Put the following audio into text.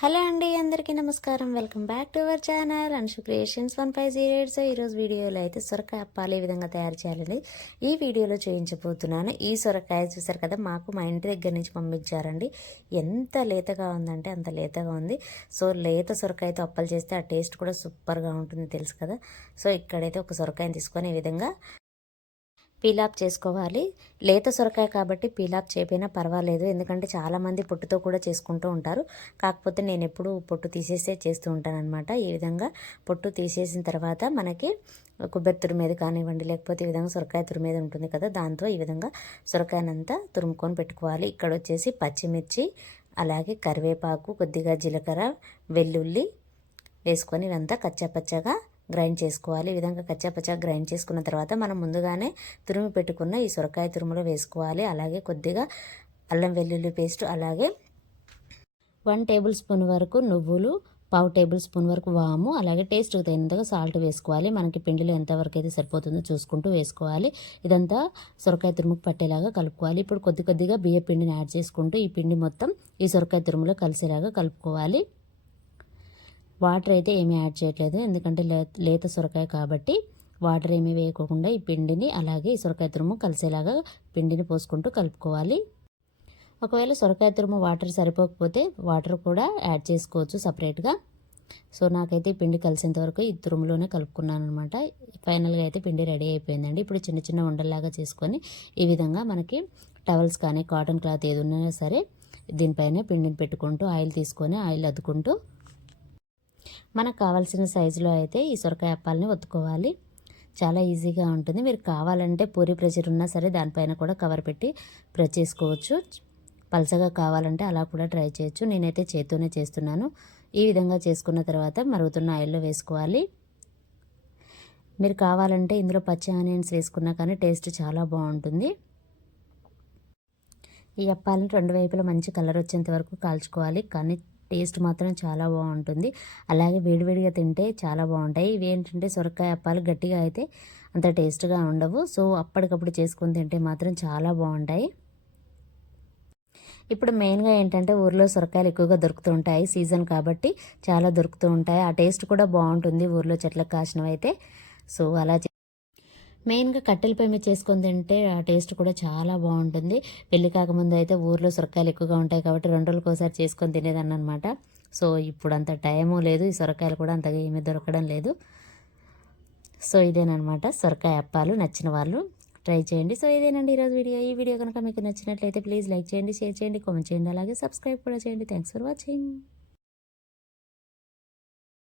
Hello అండి, అందరికీ నమస్కారం. Welcome back to our channel Anshu creations 1508. So ఈరోజు వీడియోలో అయితే సొరకాయ అప్పాలు ఏ విధంగా తయారు చేయాలండి ఈ వీడియోలో చూపించబోతున్నాను. ఈ సొరకాయ చూసారు కదా, మా ఇంటి దగ్గర నుంచి పంపించారండి. ఎంత లేతగా ఉందంటే అంత లేతగా ఉంది. సో లేత సొరకాయతో అప్పాలు చేస్తే ఆ టేస్ట్ కూడా సూపర్గా ఉంటుంది, తెలుసు కదా. సో ఇక్కడైతే ఒక సొరకాయని తీసుకొని ఈ విధంగా పీలాప్ చేసుకోవాలి. లేత సొరకాయ కాబట్టి పీలాప్ చేయకపోయినా పర్వాలేదు, ఎందుకంటే చాలామంది పొట్టుతో కూడా చేసుకుంటూ ఉంటారు. కాకపోతే నేను ఎప్పుడు పొట్టు తీసేసే చేస్తూ ఉంటాను అనమాట. ఈ విధంగా పొట్టు తీసేసిన తర్వాత మనకి కొబ్బరి తురిమేది కానివ్వండి, లేకపోతే ఈ విధంగా సొరకాయ తురిమేది ఉంటుంది కదా, దాంతో ఈ విధంగా సొరకాయనంతా తురుముకొని పెట్టుకోవాలి. ఇక్కడ వచ్చేసి పచ్చిమిర్చి, అలాగే కరివేపాకు, కొద్దిగా జీలకర్ర, వెల్లుల్లి వేసుకొని ఇవంతా కచ్చాపచ్చగా గ్రైండ్ చేసుకోవాలి. ఈ విధంగా కచ్చాపచ్చా గ్రైండ్ చేసుకున్న తర్వాత మనం ముందుగానే తురిమి పెట్టుకున్న ఈ సొరకాయ తురుములో వేసుకోవాలి. అలాగే కొద్దిగా అల్లం వెల్లుల్లి పేస్ట్, అలాగే 1 టేబుల్ స్పూన్ వరకు నువ్వులు, 1/2 టేబుల్ స్పూన్ వరకు వాము, అలాగే టేస్ట్కి తగినంతగా సాల్ట్ వేసుకోవాలి. మనకి పిండిలో ఎంతవరకు అయితే సరిపోతుందో చూసుకుంటూ వేసుకోవాలి. ఇదంతా సొరకాయ తురుముకు పట్టేలాగా కలుపుకోవాలి. ఇప్పుడు కొద్దిగా బియ్య పిండిని యాడ్ చేసుకుంటూ ఈ పిండి మొత్తం ఈ సొరకాయ తురుములో కలిసేలాగా కలుపుకోవాలి. వాటర్ అయితే ఏమీ యాడ్ చేయట్లేదు, ఎందుకంటే లేత సొరకాయ కాబట్టి వాటర్ ఏమీ వేయకుండా ఈ పిండిని అలాగే ఈ సొరకాయ తురుము కలిసేలాగా పిండిని పోసుకుంటూ కలుపుకోవాలి. ఒకవేళ సొరకాయ తురుము వాటర్ సరిపోకపోతే వాటర్ కూడా యాడ్ చేసుకోవచ్చు సపరేట్గా. సో నాకైతే ఈ పిండి కలిసేంత వరకు ఈ తురుములోనే కలుపుకున్నాను అనమాట. ఫైనల్గా అయితే పిండి రెడీ అయిపోయిందండి. ఇప్పుడు చిన్న చిన్న ఉండల్లాగా చేసుకొని ఈ విధంగా మనకి టవల్స్ కానీ కాటన్ క్లాత్ ఏది ఉన్నా సరే దీనిపైన పిండిని పెట్టుకుంటూ ఆయిల్ తీసుకొని ఆయిల్ అద్దుకుంటూ మనకు కావాల్సిన సైజులో అయితే ఈ సొరకాయ అప్పాలని ఒత్తుకోవాలి. చాలా ఈజీగా ఉంటుంది. మీరు కావాలంటే పూరి ప్రెషర్ ఉన్నా సరే దానిపైన కూడా కవర్ పెట్టి ప్రెస్ చేసుకోవచ్చు. పలసగా కావాలంటే అలా కూడా ట్రై చేయొచ్చు. నేనైతే చేత్తోనే చేస్తున్నాను. ఈ విధంగా చేసుకున్న తర్వాత మరుగుతున్న ఆయిల్లో వేసుకోవాలి. మీరు కావాలంటే ఇందులో పచ్చి ఆనియన్స్ వేసుకున్నా కానీ టేస్ట్ చాలా బాగుంటుంది. ఈ అప్పాలను 2 వైపులా మంచి కలర్ వచ్చేంత వరకు కాల్చుకోవాలి, కానీ టేస్ట్ మాత్రం చాలా బాగుంటుంది. అలాగే వేడివేడిగా తింటే చాలా బాగుంటాయి. ఇవి ఏంటంటే సొరకాయ అప్పాలు గట్టిగా అయితే అంత టేస్ట్గా ఉండవు. సో అప్పటికప్పుడు చేసుకొని తింటే మాత్రం చాలా బాగుంటాయి. ఇప్పుడు మెయిన్గా ఏంటంటే ఊర్లో సొరకాయలు ఎక్కువగా దొరుకుతూ ఉంటాయి, సీజన్ కాబట్టి చాలా దొరుకుతూ ఉంటాయి. ఆ టేస్ట్ కూడా బాగుంటుంది ఊర్లో చెట్లకు కాసినవైతే. సో అలా మెయిన్గా కట్టెల పొయ్యి మీద చేసుకొని తింటే ఆ టేస్ట్ కూడా చాలా బాగుంటుంది. పెళ్లి కాకముందు అయితే ఊర్లో సొరకాయలు ఎక్కువగా ఉంటాయి కాబట్టి 2 రోజులకు ఒకసారి చేసుకొని తినేదాన్ని అనమాట. సో ఇప్పుడు అంత టైము లేదు, ఈ సొరకాయలు కూడా అంతగా ఏమీ దొరకడం లేదు. సో ఇదేనమాట సొరకాయ అప్పాలు. నచ్చిన వాళ్ళు ట్రై చేయండి. సో ఇదేనండి ఈరోజు వీడియో. ఈ వీడియో కనుక మీకు నచ్చినట్లయితే ప్లీజ్ లైక్ చేయండి, షేర్ చేయండి, కామెంట్ చేయండి, అలాగే సబ్స్క్రైబ్ కూడా చేయండి. Thanks for watching.